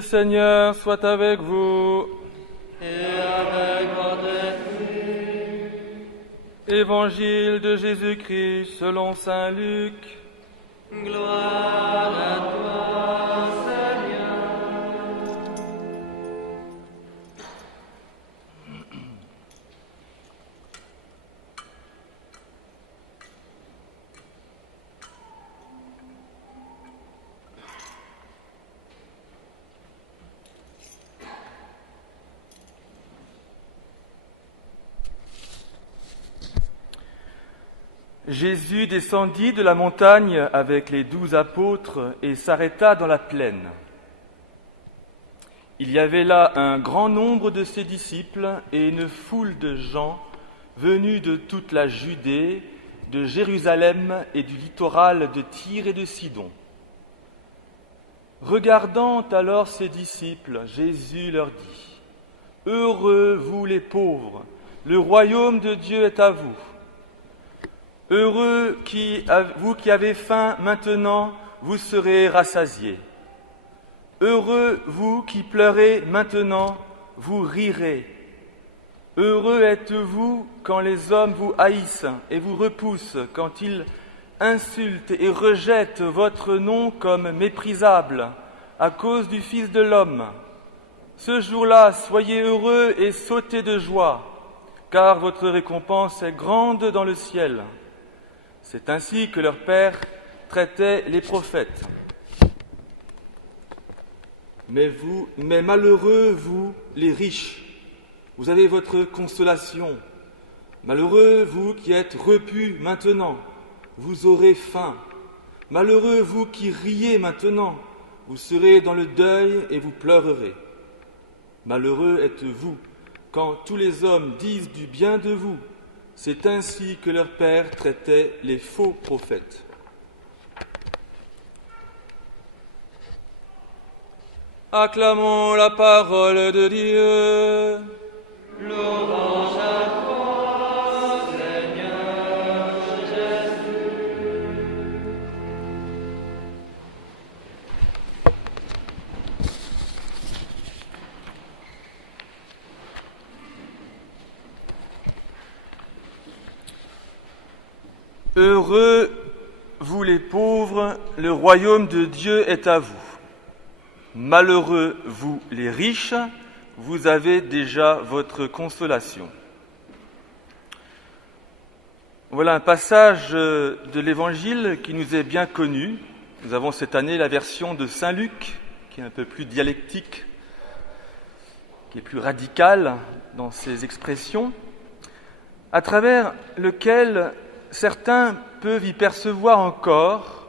Le Seigneur soit avec vous. Et avec votre esprit. Évangile de Jésus-Christ selon saint Luc. Gloire à toi, Seigneur. Jésus descendit de la montagne avec les 12 apôtres et s'arrêta dans la plaine. Il y avait là un grand nombre de ses disciples et une foule de gens venus de toute la Judée, de Jérusalem et du littoral de Tyr et de Sidon. Regardant alors ses disciples, Jésus leur dit : « Heureux vous les pauvres, le royaume de Dieu est à vous. Heureux vous qui avez faim, maintenant vous serez rassasiés. Heureux vous qui pleurez, maintenant vous rirez. Heureux êtes-vous quand les hommes vous haïssent et vous repoussent, quand ils insultent et rejettent votre nom comme méprisable à cause du Fils de l'homme. Ce jour-là, soyez heureux et sautez de joie, car votre récompense est grande dans le ciel. C'est ainsi que leur père traitait les prophètes. Mais malheureux, vous, les riches, vous avez votre consolation. Malheureux, vous qui êtes repus maintenant, vous aurez faim. Malheureux, vous qui riez maintenant, vous serez dans le deuil et vous pleurerez. Malheureux êtes-vous quand tous les hommes disent du bien de vous. C'est ainsi que leur père traitait les faux prophètes. Acclamons la parole de Dieu. Louange à toi, Seigneur Jésus. Heureux, vous les pauvres, le royaume de Dieu est à vous. Malheureux, vous les riches, vous avez déjà votre consolation. Voilà un passage de l'Évangile qui nous est bien connu. Nous avons cette année la version de saint Luc, qui est un peu plus dialectique, qui est plus radicale dans ses expressions, à travers lequel certains peuvent y percevoir encore,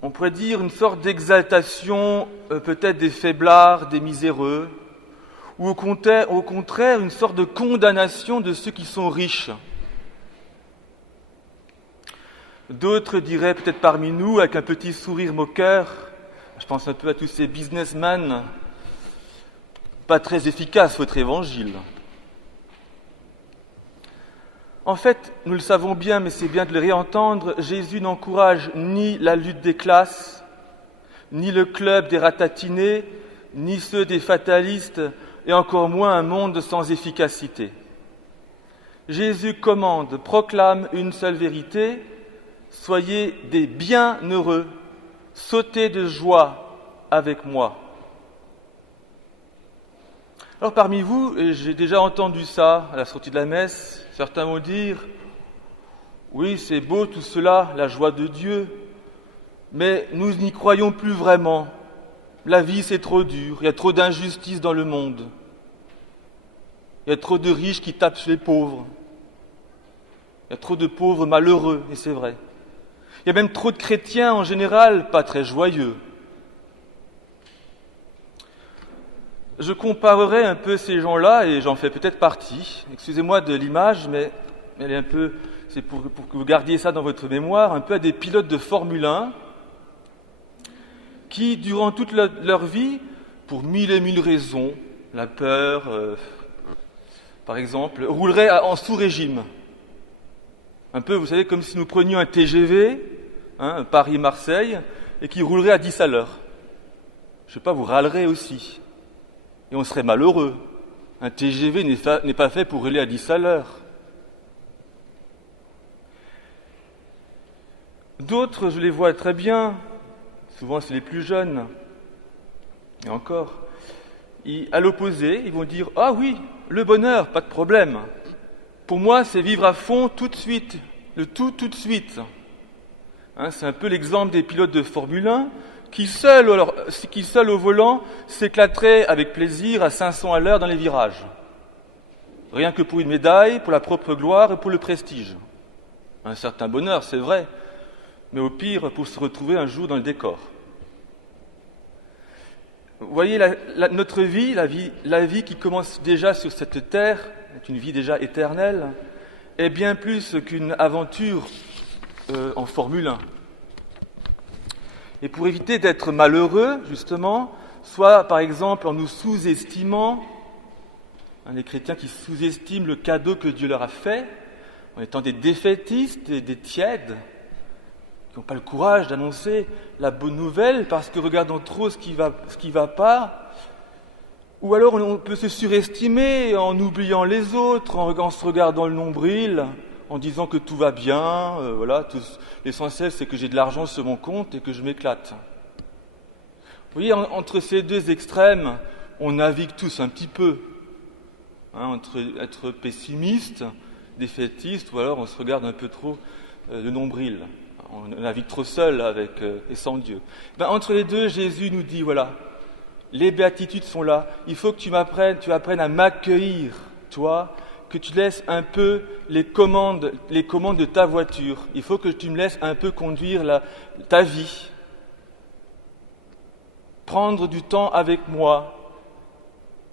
on pourrait dire, une sorte d'exaltation peut-être des faiblards, des miséreux, ou au contraire une sorte de condamnation de ceux qui sont riches. D'autres diraient peut-être parmi nous, avec un petit sourire moqueur, je pense un peu à tous ces businessmen, pas très efficace votre évangile. En fait, nous le savons bien, mais c'est bien de le réentendre, Jésus n'encourage ni la lutte des classes, ni le club des ratatinés, ni ceux des fatalistes, et encore moins un monde sans efficacité. Jésus commande, proclame une seule vérité : soyez des bienheureux, sautez de joie avec moi. Alors parmi vous, et j'ai déjà entendu ça à la sortie de la messe, certains vont dire « Oui, c'est beau tout cela, la joie de Dieu, mais nous n'y croyons plus vraiment. La vie, c'est trop dur, il y a trop d'injustice dans le monde. Il y a trop de riches qui tapent sur les pauvres. Il y a trop de pauvres malheureux, et c'est vrai. Il y a même trop de chrétiens en général, pas très joyeux. » Je comparerai un peu ces gens-là, et j'en fais peut-être partie. Excusez-moi de l'image, mais elle est un peu, c'est pour que vous gardiez ça dans votre mémoire, un peu à des pilotes de Formule 1 qui, durant toute leur vie, pour mille et mille raisons, la peur, par exemple, rouleraient en sous-régime. Un peu, vous savez, comme si nous prenions un TGV, Paris-Marseille, et qui roulerait à 10 à l'heure. je sais pas, vous râlerez aussi. Et on serait malheureux. Un TGV n'est pas fait pour rouler à 10 à l'heure. D'autres, je les vois très bien, souvent c'est les plus jeunes, et encore, à l'opposé, ils vont dire « Ah oui, le bonheur, pas de problème. Pour moi, c'est vivre à fond tout de suite, le tout de suite. » C'est un peu l'exemple des pilotes de Formule 1 qui seuls au volant s'éclateraient avec plaisir à 500 à l'heure dans les virages. Rien que pour une médaille, pour la propre gloire et pour le prestige. Un certain bonheur, c'est vrai, mais au pire, pour se retrouver un jour dans le décor. Vous voyez, notre vie, la vie qui commence déjà sur cette terre, est une vie déjà éternelle, est bien plus qu'une aventure en Formule 1. Et pour éviter d'être malheureux, justement, soit par exemple en nous sous-estimant, les chrétiens qui sous-estiment le cadeau que Dieu leur a fait, en étant des défaitistes, des tièdes, qui n'ont pas le courage d'annoncer la bonne nouvelle parce que regardant trop ce qui va pas, ou alors on peut se surestimer en oubliant les autres, en se regardant le nombril, en disant que tout va bien, l'essentiel c'est que j'ai de l'argent sur mon compte et que je m'éclate. Vous voyez, entre ces deux extrêmes, on navigue tous un petit peu, entre être pessimiste, défaitiste, ou alors on se regarde un peu trop le nombril. On navigue trop seul avec et sans Dieu. Entre les deux, Jésus nous dit, voilà, les béatitudes sont là, il faut que tu apprennes à m'accueillir, toi, que tu laisses un peu les commandes de ta voiture. Il faut que tu me laisses un peu conduire ta vie. Prendre du temps avec moi.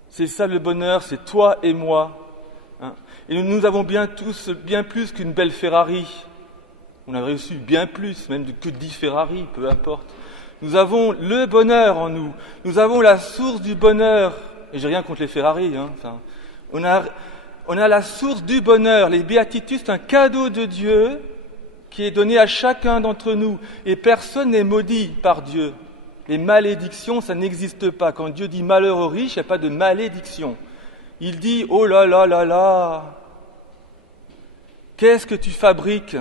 C'est ça le bonheur, c'est toi et moi. Et nous avons bien tous bien plus qu'une belle Ferrari. On a reçu bien plus, même que 10 Ferrari, peu importe. Nous avons le bonheur en nous. Nous avons la source du bonheur. Et j'ai rien contre les Ferrari. On a la source du bonheur. Les béatitudes, c'est un cadeau de Dieu qui est donné à chacun d'entre nous. Et personne n'est maudit par Dieu. Les malédictions, ça n'existe pas. Quand Dieu dit malheur aux riches, il n'y a pas de malédiction. Il dit, oh là là là là, qu'est-ce que tu fabriques ?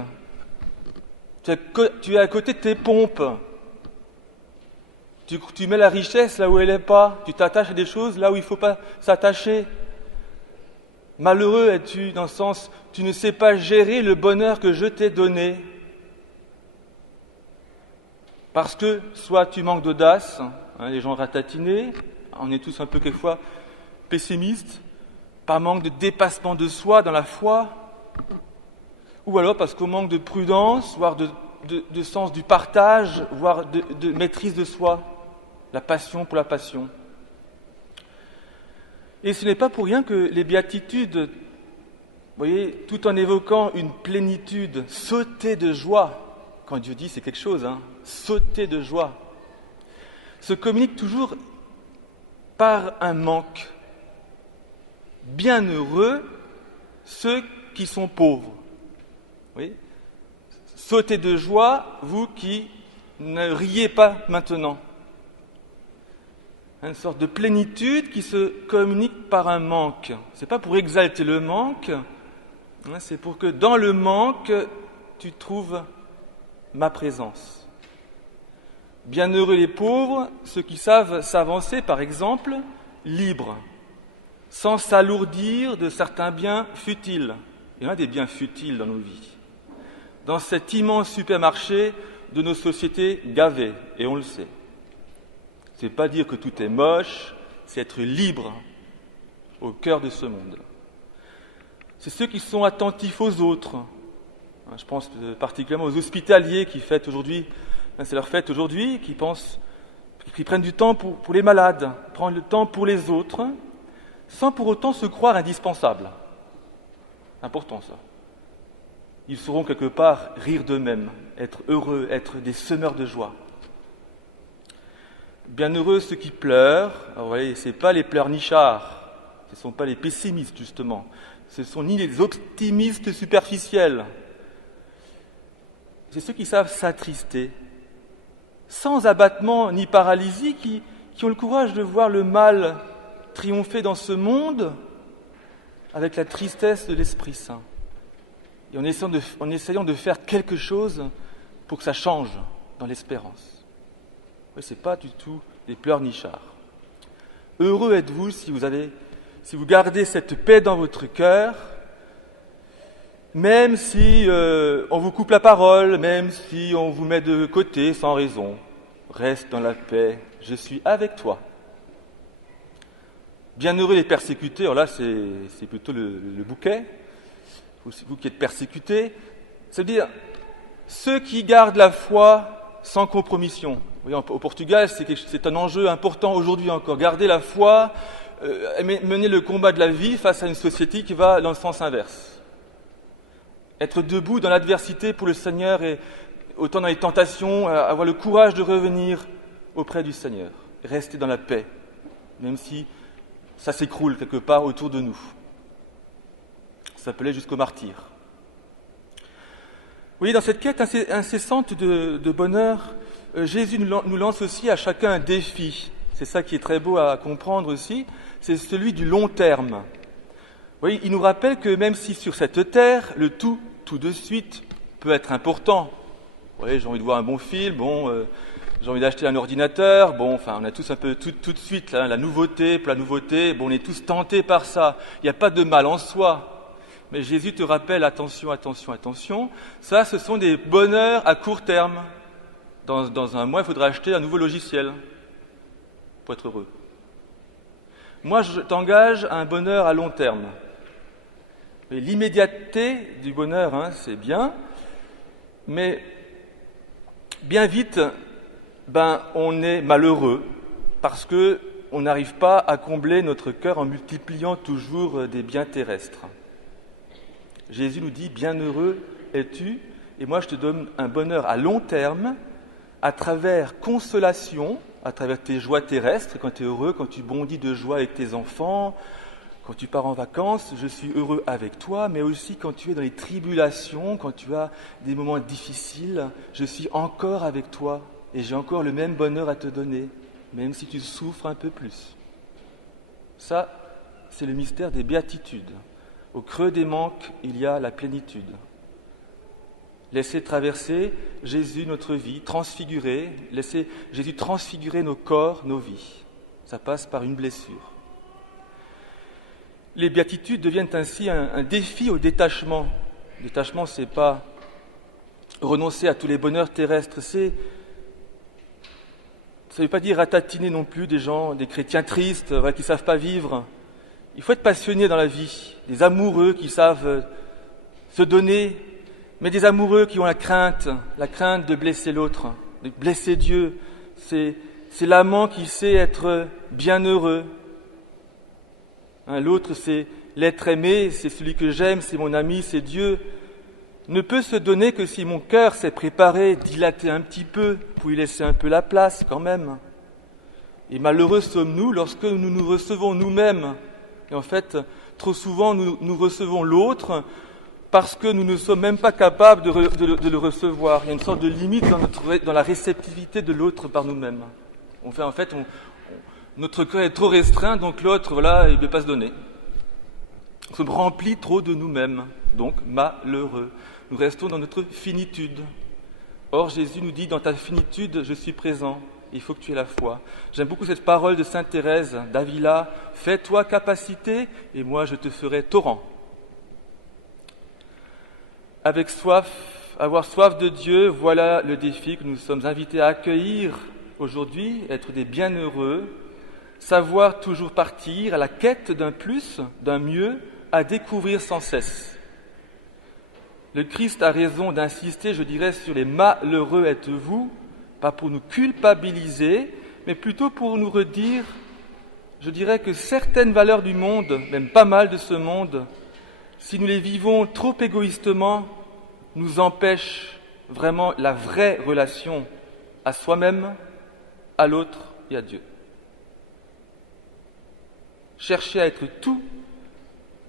Tu es à côté de tes pompes. Tu mets la richesse là où elle n'est pas. Tu t'attaches à des choses là où il ne faut pas s'attacher. Malheureux es-tu dans le sens, tu ne sais pas gérer le bonheur que je t'ai donné. Parce que soit tu manques d'audace, les gens ratatinés, on est tous un peu quelquefois pessimistes, par manque de dépassement de soi dans la foi, ou alors parce qu'on manque de prudence, voire de sens du partage, voire de maîtrise de soi, la passion pour la passion. Et ce n'est pas pour rien que les béatitudes, vous voyez, tout en évoquant une plénitude, sauter de joie, quand Dieu dit c'est quelque chose, sauter de joie, se communique toujours par un manque. Bienheureux ceux qui sont pauvres. Oui. Sautez de joie, vous qui ne riez pas maintenant. Une sorte de plénitude qui se communique par un manque. Ce n'est pas pour exalter le manque, c'est pour que dans le manque, tu trouves ma présence. Bienheureux les pauvres, ceux qui savent s'avancer, par exemple, libres, sans s'alourdir de certains biens futiles. Il y en a des biens futiles dans nos vies. Dans cet immense supermarché de nos sociétés gavées, et on le sait. Ce n'est pas dire que tout est moche, c'est être libre au cœur de ce monde. C'est ceux qui sont attentifs aux autres. Je pense particulièrement aux hospitaliers qui fêtent aujourd'hui, c'est leur fête aujourd'hui, qui prennent du temps pour les malades, prendre le temps pour les autres, sans pour autant se croire indispensables. Important ça. Ils sauront quelque part rire d'eux-mêmes, être heureux, être des semeurs de joie. Bienheureux ceux qui pleurent. Alors, vous voyez, ce n'est pas les pleurnichards, ce ne sont pas les pessimistes justement, ce ne sont ni les optimistes superficiels. C'est ceux qui savent s'attrister, sans abattement ni paralysie, qui ont le courage de voir le mal triompher dans ce monde avec la tristesse de l'Esprit Saint. Et en essayant de faire quelque chose pour que ça change dans l'espérance. Oui, ce n'est pas du tout des pleurnichards. Heureux êtes-vous si vous gardez cette paix dans votre cœur, même si on vous coupe la parole, même si on vous met de côté sans raison. Reste dans la paix, je suis avec toi. Bienheureux les persécutés, alors là c'est plutôt le bouquet, vous qui êtes persécutés, c'est-à-dire ceux qui gardent la foi sans compromission. Vous voyez, au Portugal, c'est un enjeu important aujourd'hui encore. Garder la foi, mener le combat de la vie face à une société qui va dans le sens inverse. Être debout dans l'adversité pour le Seigneur et autant dans les tentations, avoir le courage de revenir auprès du Seigneur. Rester dans la paix, même si ça s'écroule quelque part autour de nous. Ça s'appelait jusqu'au martyr. Vous voyez, dans cette quête incessante de bonheur, Jésus nous lance aussi à chacun un défi. C'est ça qui est très beau à comprendre aussi, c'est celui du long terme. Vous voyez, il nous rappelle que même si sur cette terre, le tout de suite, peut être important. Vous voyez, j'ai envie de voir un bon film, j'ai envie d'acheter un ordinateur, on a tous un peu tout de suite la nouveauté, pour la nouveauté, on est tous tentés par ça. Il n'y a pas de mal en soi. Mais Jésus te rappelle, attention, ça ce sont des bonheurs à court terme. Dans un mois, il faudra acheter un nouveau logiciel pour être heureux. Moi, je t'engage à un bonheur à long terme. Et l'immédiateté du bonheur, c'est bien, mais bien vite, on est malheureux parce qu'on n'arrive pas à combler notre cœur en multipliant toujours des biens terrestres. Jésus nous dit, bienheureux es-tu, et moi je te donne un bonheur à long terme, à travers consolation, à travers tes joies terrestres, quand tu es heureux, quand tu bondis de joie avec tes enfants, quand tu pars en vacances, je suis heureux avec toi, mais aussi quand tu es dans les tribulations, quand tu as des moments difficiles, je suis encore avec toi et j'ai encore le même bonheur à te donner, même si tu souffres un peu plus. Ça, c'est le mystère des béatitudes. Au creux des manques, il y a la plénitude. Laissez traverser Jésus notre vie, transfigurer, laissez Jésus transfigurer nos corps, nos vies. Ça passe par une blessure. Les béatitudes deviennent ainsi un défi au détachement. Le détachement, c'est pas renoncer à tous les bonheurs terrestres, ça ne veut pas dire ratatiner non plus des gens, des chrétiens tristes, qui ne savent pas vivre. Il faut être passionné dans la vie, des amoureux qui savent se donner, mais des amoureux qui ont la crainte de blesser l'autre, de blesser Dieu. C'est l'amant qui sait être bienheureux. L'autre, c'est l'être aimé, c'est celui que j'aime, c'est mon ami, c'est Dieu. Ne peut se donner que si mon cœur s'est préparé, dilaté un petit peu, pour y laisser un peu la place quand même. Et malheureux sommes-nous lorsque nous nous recevons nous-mêmes. Et en fait, trop souvent, nous recevons l'autre parce que nous ne sommes même pas capables de le recevoir. Il y a une sorte de limite dans la réceptivité de l'autre par nous-mêmes. Notre cœur est trop restreint, donc l'autre, il ne veut pas se donner. On se remplit trop de nous-mêmes, donc malheureux. Nous restons dans notre finitude. Or, Jésus nous dit, dans ta finitude, je suis présent. Il faut que tu aies la foi. J'aime beaucoup cette parole de sainte Thérèse d'Avila. Fais-toi capacité, et moi je te ferai torrent. Avec avoir soif de Dieu, voilà le défi que nous sommes invités à accueillir aujourd'hui, être des bienheureux, savoir toujours partir à la quête d'un plus, d'un mieux, à découvrir sans cesse. Le Christ a raison d'insister, je dirais, sur les malheureux êtes-vous, pas pour nous culpabiliser, mais plutôt pour nous redire, je dirais que certaines valeurs du monde, même pas mal de ce monde, si nous les vivons trop égoïstement, nous empêchent vraiment la vraie relation à soi-même, à l'autre et à Dieu. Chercher à être tout,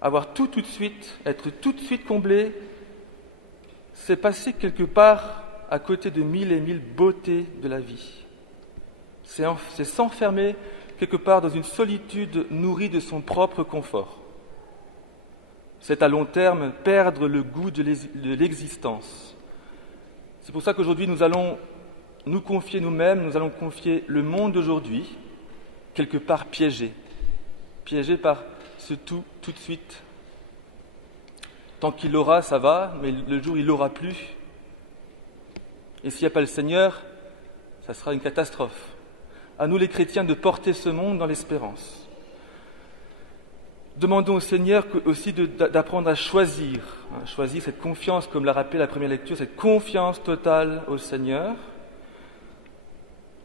avoir tout de suite, être tout de suite comblé, c'est passer quelque part à côté de mille et mille beautés de la vie. C'est s'enfermer quelque part dans une solitude nourrie de son propre confort. C'est à long terme perdre le goût de l'existence. C'est pour ça qu'aujourd'hui nous allons nous confier nous-mêmes, nous allons confier le monde d'aujourd'hui, quelque part piégé par ce tout de suite. Tant qu'il l'aura, ça va, mais le jour où il l'aura plus, et s'il n'y a pas le Seigneur, ça sera une catastrophe. À nous les chrétiens de porter ce monde dans l'espérance. Demandons au Seigneur aussi d'apprendre à choisir cette confiance, comme l'a rappelé la première lecture, cette confiance totale au Seigneur,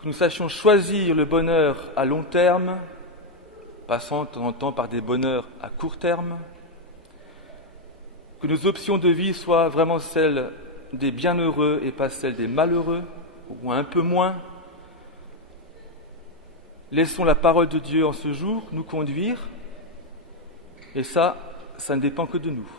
que nous sachions choisir le bonheur à long terme, passant de temps en temps par des bonheurs à court terme, que nos options de vie soient vraiment celles des bienheureux et pas celles des malheureux, ou un peu moins. Laissons la parole de Dieu en ce jour nous conduire, et ça ne dépend que de nous.